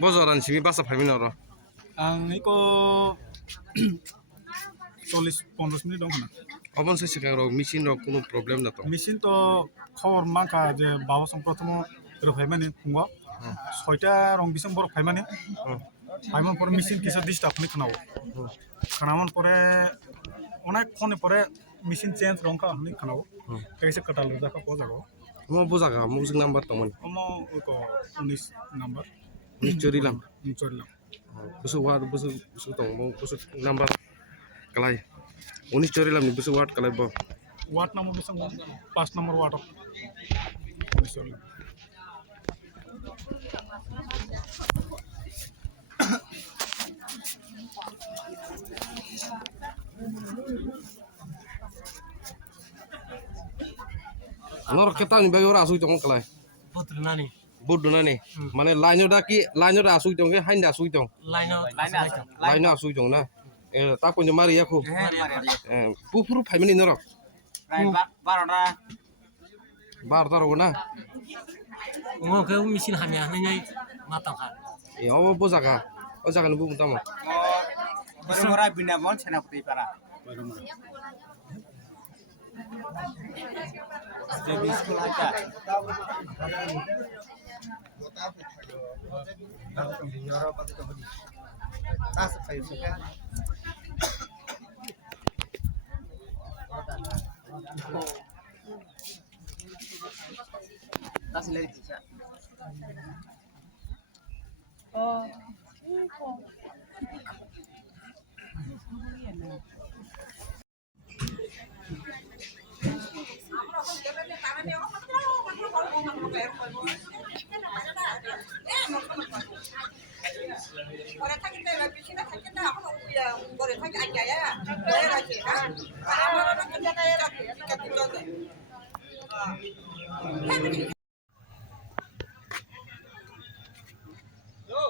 Bozoran simi basa family oro. Ang iko 40-15 minit dong kana. Obon se sikang rok machine rok কোনো problem na to. Machine তো খবর মাখা যে বাবা song প্রথম ফাইমানি ফুঙ্গ 6টা রং ডিসেম্বর ফাইমানি ফাইমান পরে মেশিন কিছু ডিস্টার্ব নি খানাও খানামন পরে অনেক ফোনে পরে মেশিন চেঞ্জ রং কা নি খানাও কাইসে কাটালো দেখা পো যাগো Mo bozaga music number to man. ওমো ওকো 19 number Ni chorilam. চললাম Busu ward busu tong mo busu number kalai. Unis chorilam ni busu ward kalai bo. Ward number বিসং 5 নম্বর ওয়াট চললাম Nor keta ni bagi ora asui tong kalai. Bodu nani. Mane line da asui tong ke hain da asui tong. Line asui tong na. Ta ko ni mari yakho. Pupuru family norok. 12টা 12 tar na. Mo ke mesin hamya nai mata kan. O bozaga. O jaga nu bu tamo. বড়রা বিনা মন সেনাপতি পারা যে বিস্কুল আছে তাস খাইছো কে তাস Larry দিছা Orang tak kita lagi sini tak kita apa nak yang boleh tak aja ya, boleh lagi kan? Kalau orang kerja kaya lagi, kita tinggal tu. No.